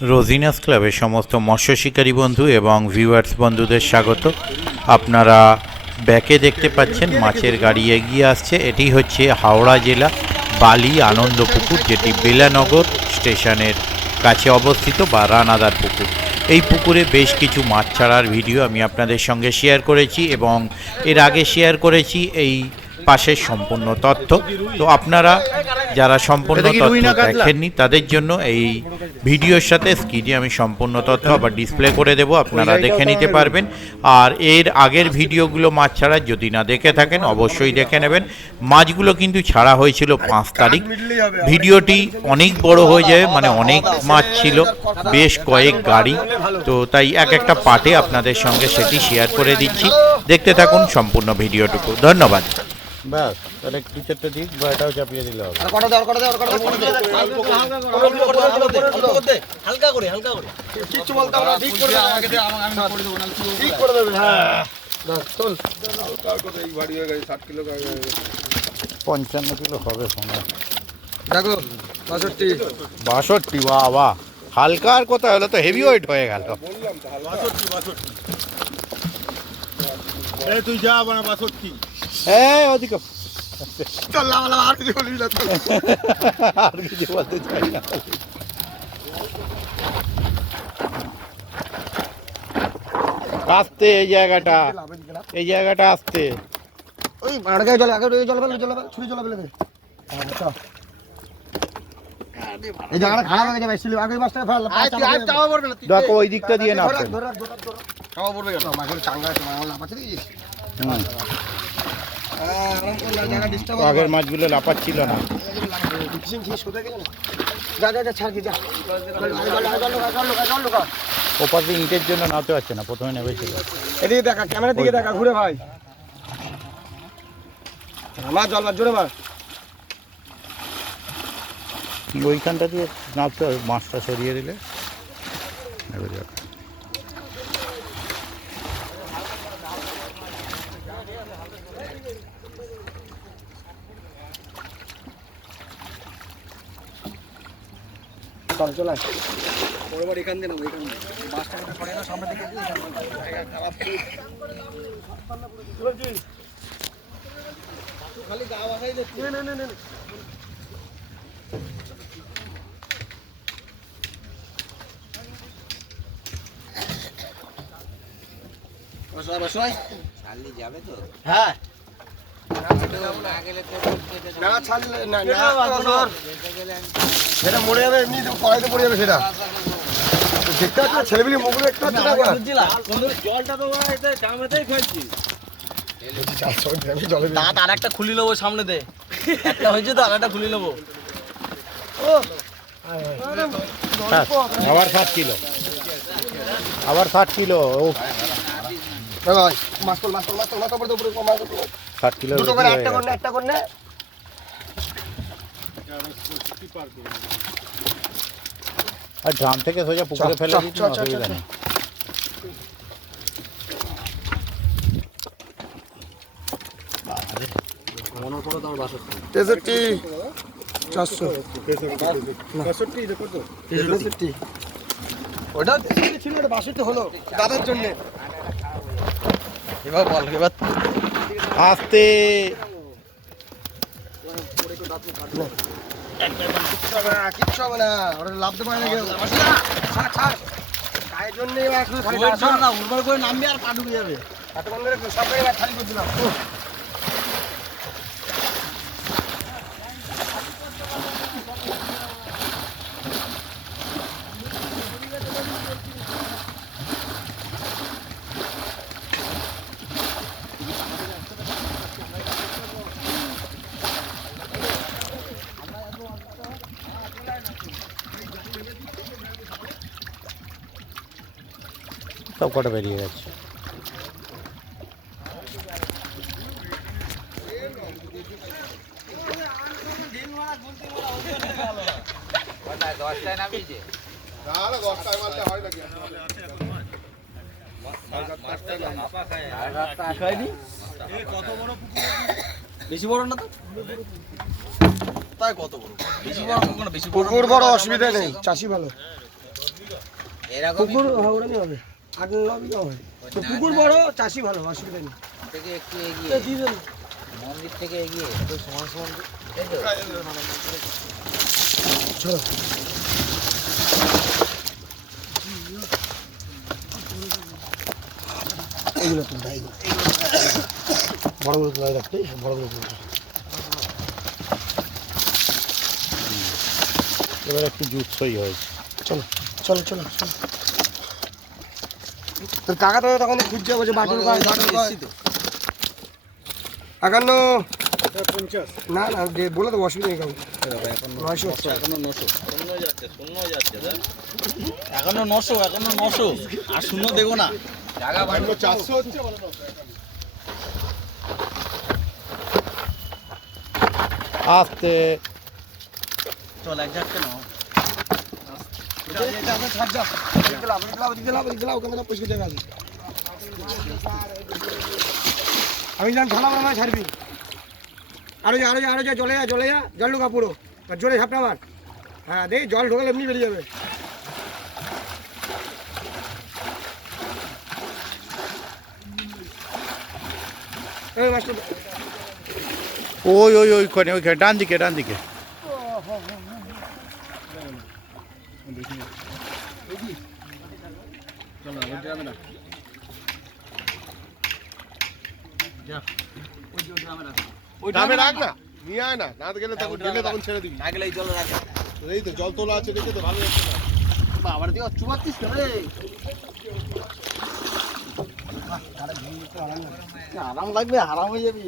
রোজিনাস ক্লাবের সমস্ত মৎস্য শিকারী বন্ধু এবং ভিউয়ার্স বন্ধুদের স্বাগত। আপনারা ব্যাকে দেখতে পাচ্ছেন মাছের গাড়ি এগিয়ে আসছে। এটি হচ্ছে হাওড়া জেলা বালি আনন্দ পুকুর, যেটি বেলানগর স্টেশনের কাছে অবস্থিত বা রানাদার পুকুর। এই পুকুরে বেশ কিছু মাছ ছাড়ার ভিডিও আমি আপনাদের সঙ্গে শেয়ার করেছি এবং এর আগে শেয়ার করেছি এই পাশের সম্পূর্ণ তথ্য। তো আপনারা যারা সম্পূর্ণ তথ্য দেখেননি তাদের জন্য এই ভিডিওর সাথে স্ক্রিনে আমি সম্পূর্ণ তথ্য আবার ডিসপ্লে করে দেব, আপনারা দেখে নিতে পারবেন। আর এর আগের ভিডিওগুলো মাছ ছাড়ার যদি না দেখে থাকেন অবশ্যই দেখে নেবেন। মাছগুলো কিন্তু ছাড়া হয়েছিল 5 তারিখ। ভিডিওটি অনেক বড় হয়ে যাবে, মানে অনেক মাছ ছিল, বেশ কয়েক গাড়ি, তো তাই এক একটা পার্টে আপনাদের সঙ্গে সেটি শেয়ার করে দিচ্ছি। দেখতে থাকুন সম্পূর্ণ ভিডিওটুকু। ধন্যবাদ। ব্যাস, তাহলে দু চারটে দিক বা এটাও চাপিয়ে দিলে হবে। হালকা করে কিচ্ছু বলতে হবে না, ঠিক করে দেবে, আমাকে দে, আমি করে দেব না, ঠিক করে দেবে। হ্যাঁ বাস চল। কার কত এই ভারী হয়ে গেছে, 60 কিলো 55 কিলো হবে সোনা। দেখো 62 62, বাহ বাহ, হালকার কথা হলো তো হেভি ওয়েট হয়ে গেল। বললাম তো 62 এই তুই যা বানা 62। হ্যাঁ ওদিকে চল লালা আর কিছু বলিস না, আর কিছু বলতে চাই না। আসতে এই জায়গাটা আসতে ওই আড়গে জল আগে জল ফেলে ছুরি জল ফেলে দে। আচ্ছা এই জায়গাটা খারাপ হয়ে যাবে, সিলি আগে মাছটা ফেল চাওয়া পড়বে না, দেখো ওই দিকটা দিয়ে না চাওয়া পড়বে কেন মাছের চাঙ্গা লাভ আছে দিস। আগের মাছগুলো লাপাচ্ছিল না। ওপার দিয়ে ইটের জন্য নামতে পারছে না, প্রথমে নেমেছিল। এদিকে দেখা, ক্যামেরার দিকে দেখা, ঘুরে ভাই মাছ জল মাছ জোরে মাছ। ওইখানটা দিয়ে নামতে হবে, মাছটা সরিয়ে দিলে নেবে যাবে। চল পরের এখান দিয়ে না, ওইখান দিয়ে মাছটা পড়ে না, সামনে দিকে খালি গা বাসাই দেখছি। না যাবে তো। হ্যাঁ না ছাড়লে না সেটা মরে যাবে, এমনি কড়াইতে পড়ে যাবে। সেটা দেখতে পাচ্ছি ছেলেগুলি মুখগুলো একটু জলটা তো গ্রামেতেই ফেলছি। দাঁত আর একটা খুলি নেবো, সামনে দে একটা হয়েছে তো, আর একটা খুলি নেবো। আবার 7 কিলো, আবার 7 কিলো। ও মাছ 7 কিলো দুটো করে, একটা করে আর ড্রাম থেকে সোজা পুকুরে ফেলে দিচ্ছি, অসুবিধা নেই। ওটা ছিল, ওটা 62 হলো দাদার জন্য। এবার বল, এবার আসতে কিচ্ছু হবে না, ওরা লাভতে পারে না। গায়ের জন্য উর্বর করে নামবে আর পা ডুবে যাবে। এত বন্ধ করে সব জায়গায় খালি করে দিলাম। সব কটা বেরিয়ে যাচ্ছে। বেশি বড় না তো, তাই কত বড়, বেশি বড় পুকুর বড়, অসুবিধা নেই, চাষি ভালো। পুকুর ওরা নিয়ে হবে 8-9 বিঘা হবে তো পুকুর বড় চাষি ভালো অসুবিধা নেই থেকে একটু এগিয়ে দিয়ে দেন মন্দির থেকে এগিয়ে একটু সমান সমান এই তো চলো এইগুলো তো ভাই বড়গুলো তুলে রাখতে বড়গুলো তুলে এবার একটু জুৎসই হয়েছে। চলো চলো চলো চলো তোর কাকা তো তখন খুঁজছে বলছে বাটুল কয় একান্ন 50 না না যে বলে তো অসুবিধা নেই কাউ 900 এখনো 900 এখনো 900 আর শূন্য দেবো না জায়গা বাড়লো 400 হচ্ছে আস্তে চল এক ঝাটকে নাও আমি জান ঠান্ডা মারা ছাড়বি আরো যা জলে যা জল ঢোকা পুরো আর জোরে ঝাপটা মার হ্যাঁ দেখ জল ঢোকালে এমনি বেরিয়ে যাবে এই মাস্টার ওইখানে ডান দিকে দামে রাখ না নিয়ে আয় না না গেলে তখন ছেড়ে দিবি না গেলে এই জল রাখ এই তো জল তোলা আছে দেখে তো ভালো যাচ্ছে না আবার দিও চুয়াত্রিশ করে আরাম লাগবে আরাম হয়ে যাবি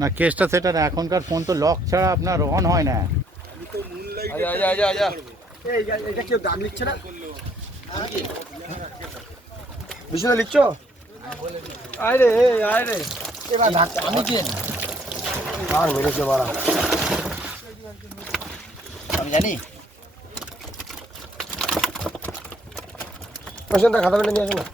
না কেসটা সেটা না, এখনকার ফোন তো লক ছাড়া আপনার অন হয় না। এটা কেউ দাম লিখছে না বিষয়টা লিখছো আরে এবার আমি কি আর মেরেছে বাড়া আমি জানি পেশেন্টটা খাতা পেলে নিয়ে আসো না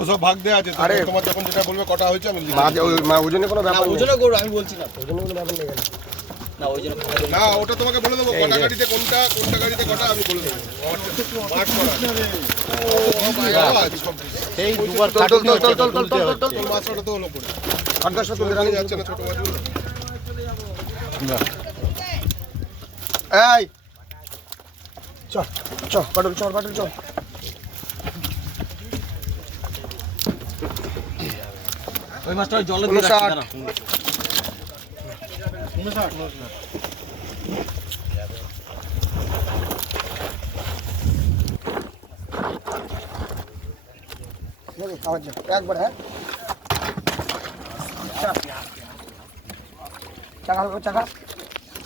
ওসব ভাগ দেওয়া আছে আরে তোমার যখন যেটা বলবে কটা হয়েছে আমি ওজনে কোনো ব্যাপার নেই ওজনে করো আমি বলছি না ওজনে কোনো ব্যাপার নেই না ওই জন্য না ওটা তোমাকে বলে দেবো কটা গাড়িতে কোনটা গাড়িতে কটা আমি বলে দেবো মার্ক করা এই দুবার কাটুনি হচ্ছে, তুলতে হচ্ছে। তোর মাছটা তো হলো পড়ে 8-10 তুলে রাখা যাচ্ছে না ছোট মাছগুলো এই চ পাটুল চ ওই মাছটা জলে দিয়ে রাখছি দাঁড়া 59 একবার হ্যাঁ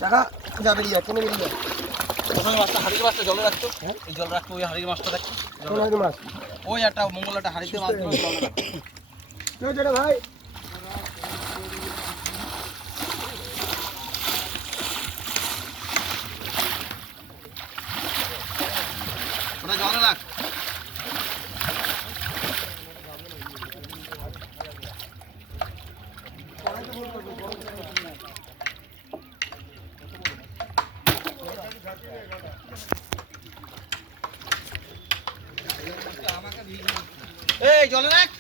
চাকা যা বেরিয়ে কেন বেরিয়ে যা প্রথমে মাছটা হাড়ির মাছটা জলে রাখতো এই জল রাখতো ওই হাড়ির মাছটা রাখতো কোন হাড়ি মাছ ওই একটা মঙ্গলাটা হাড়িতে মাছ দিয়ে জলে রাখতো কেউ যেটা ভাই ওটা জলে রাখ এই জলে রাখ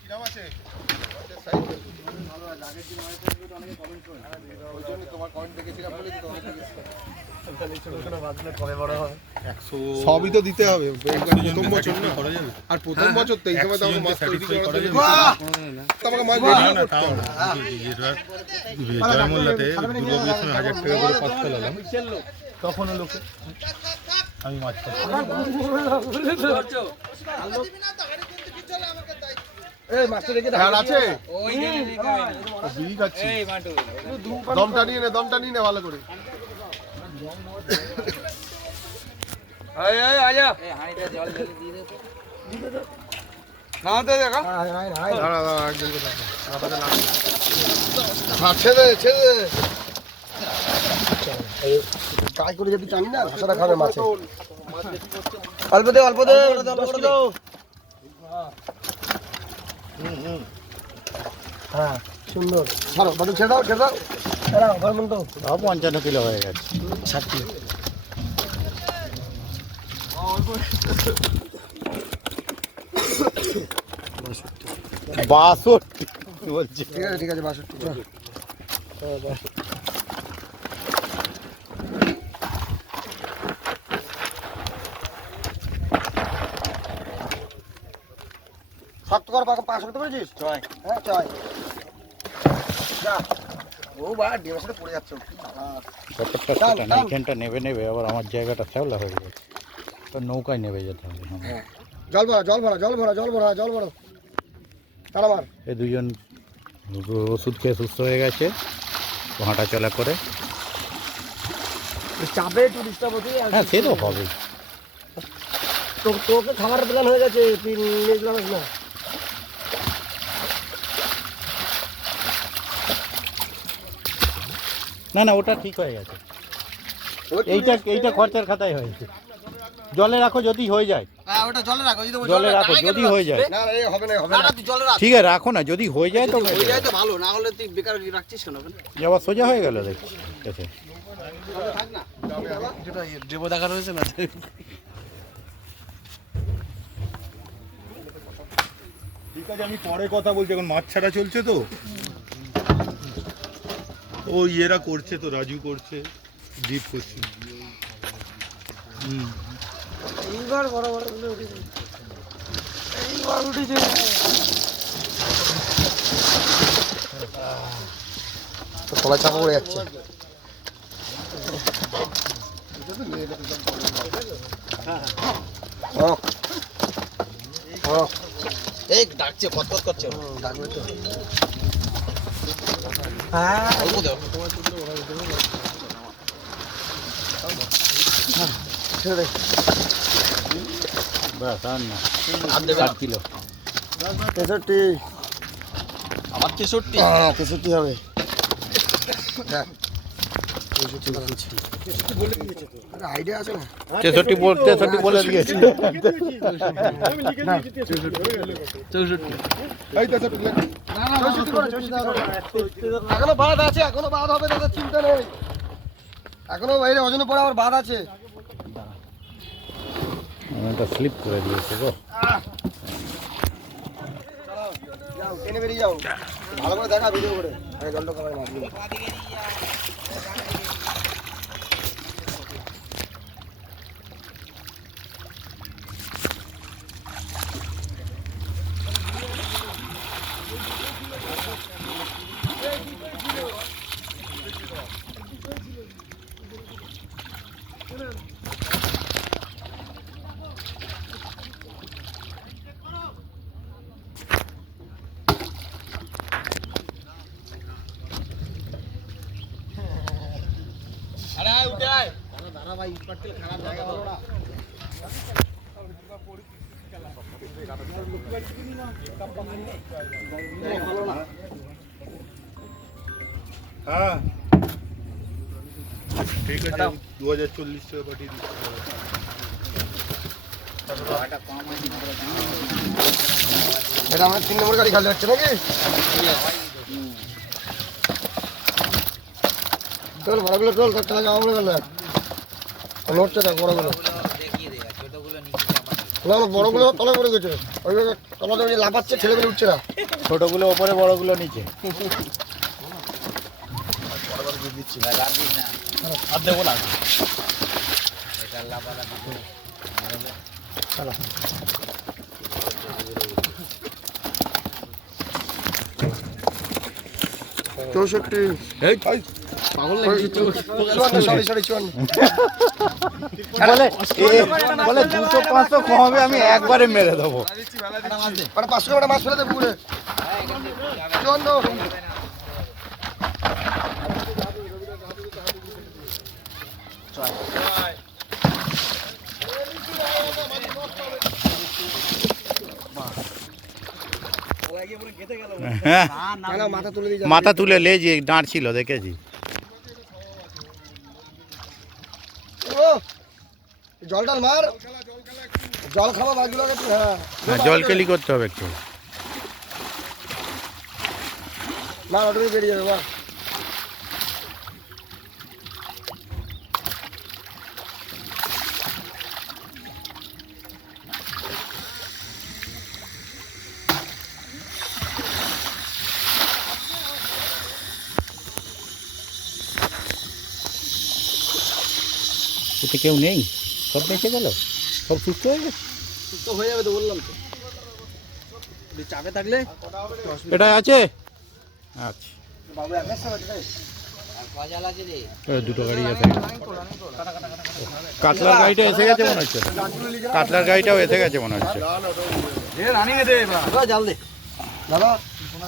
কিরাম আছে তোমার কমেন্ট দেখেছিলাম বলে সবই তো দিতে হবে প্রথম বছর না আর প্রথম বছর তো এই সময় তো আমাকে মাছ তৈরি করা তোমাকে মাছ জয়মূল্যতে দুর্গাপুজোর সময় 1000 টাকা করে পাঁচ ফেলালাম, তখনও লোকে আমি মাছ এই মাছটা রেখে আছে ওই বিড়ি খাচ্ছি এই মাটু দমটা নিয়ে নে ভালো করে এই হাঁড়িটা জল ঢেলে দিয়ে দে তো দাঁড়া একজন ছেড়ে দে ট্রাই করে যদি জানি না ভাষাটা খাবে মাছে অল্প দে অল্প দে হ্যাঁ সুন্দর ছাড়ো বাটু ছেড়ে দাও গরম তো 55 কিলো হয়ে গেছে। 60 কিলো বাষট্টি বলছে। ঠিক আছে 62 শক্ত কর 500 করতে পেরেছিস ছয় হ্যাঁ চয় যা ও বা ডিমের সাথে পড়ে যাচ্ছে ব্যাপারটা সেটা না, এইখানটা নেবে আবার আমার জায়গাটা শ্যাওলা হয়ে যাচ্ছে, তো নৌকায় নেবে যেতে হবে। হ্যাঁ জল ভরা তারা মার এই দুজন ওষুধ খেয়ে সুস্থ হয়ে গেছে হাঁটা চলা করে। চাপে একটু ডিস্টার্ব হতে হ্যাঁ সে তো হবেই। তোকে খাবারের প্ল্যান হয়ে গেছে তুই নিয়ে গেলাম না না না ওটা ঠিক হয়ে গেছে, এইটা খরচার খাতায় হয়েছে। জলে রাখো যদি হয়ে যায়, হ্যাঁ ওটা জলে রাখো জলে রাখো যদি হয়ে যায়। না না, এই হবে না না তুই জলে রাখ ঠিক আছে রাখো না, যদি হয়ে যায় তো হয়ে যায় তো ভালো, না হলে তুই বেকার রাখছিস কেন? আবার সোজা হয়ে গেল দেখছি। ঠিক আছে থাক না যেটা দেবো দেখা রয়েছে না। ঠিক আছে, আমি পরে কথা বলছি, এখন মাছ ছাড়া চলছে তো। ও ইয়েরা করছে তো, রাজু করছে, দীপ করছে। এইবার বড় গুলো উঠেছে এইবার উঠেছে তো তলায় চাপা পড়ে যাচ্ছে এই ডাকছে কত করছে ডাকবে তো অল্প দেও ছেড়ে দে ব্যাস আর না, আর দেবে 7 কিলো। 63 আমার 63 63 হবে দেখ আইডিয়া আছে না 63 বলে দিয়েছি। এখনো বাদ আছে, এখনো বাদ হবে, দাদা চিন্তা নেই, এখনো বাইরে ওজনে পড়ে আবার বাদ আছে। এটা স্লিপ করে দিয়েছে গো। যাও টেনে বেরিয়ে যাও, ভালো করে দেখা ভিডিও করে আগে জলটা খাবার মাছগুলো আরে আয় উঠে আয় হ্যাঁ ঠিক আছে, 2040 টাকা পাঠিয়ে দিচ্ছি। এটা আমার 3 নম্বর গাড়ি খালি হচ্ছে নাকি চল বড়গুলো চল, তোর টাকা যাওয়া বলে গেল নোটটা দেখ বড়গুলো না না বড়গুলো তলে পড়ে গেছে, ওই তলাতে ওই লাফাচ্ছে ছেলেমেলে উঠছে না ছোটগুলো ওপরে বড়গুলো নিচে। আর দেবো না চৌষট্টি পাগল লাগছে তো সরি 54 বলে 200-500 কমাবে, আমি একবারে মেরে দেবো। মানে 500 টাকা মাছ ফেলে দে পুকুরে 54 হ্যাঁ না মাথা তুলে দিয়ে মাথা তুলে লেজ ডাঁট ছিল দেখেছি। ও জল ডাল মার, জল খাওয়া মাছগুলোকে। হ্যাঁ হ্যাঁ, জল কেলি করতে হবে একটু। না অটোমেটিক বেরিয়ে যাবে বা। এতে কেউ নেই, সব বেঁচে গেল, সব সুস্থ হয়ে গেছে। তো হয়ে যাবে তো বললাম তো। চাপে থাকলে এটা আছে, আচ্ছা বাবু একবার সময় দেবে। দুটো গাড়ি আছে। কাতলার গাড়িটা এসে গেছে মনে হচ্ছে, কাতলার গাড়িটাও এসে গেছে মনে হচ্ছে। রানিং এ দে এবার জাল দে। দাদা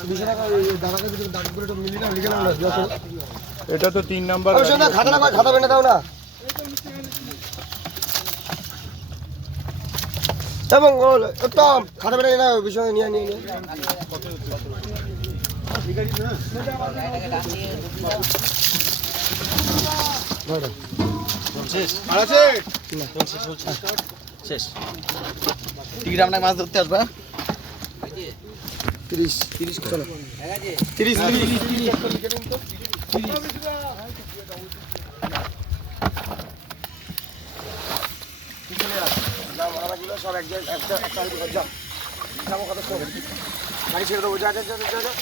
200 টাকা দাদাকে যদি দাঁতগুলো একটু মিলিয়ে নাও, লিখে নাও না। এটা তো 3 নাম্বার। খাতা না খাতা বেঁধে দাও না। এবং উত্তম খাতা বেঁধে না বিষয় নিয়ে নিয়ে নিয়ে শেষ শেষ। টিকিট আপনাকে মাছ ধরতে আসবে। 30 চলো 30 সব এক একটা যাবো কত গাড়ি ছেড়ে দেবো। যা যা যা যা যা।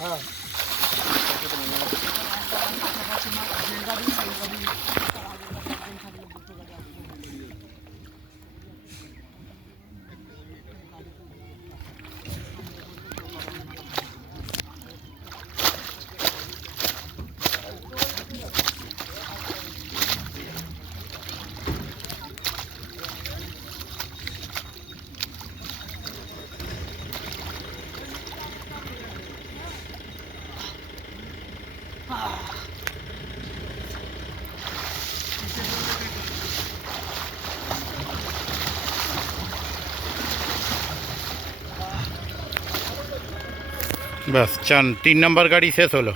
হ্যাঁ ব্যাস 3 নাম্বার গাড়ি শেষ হলো।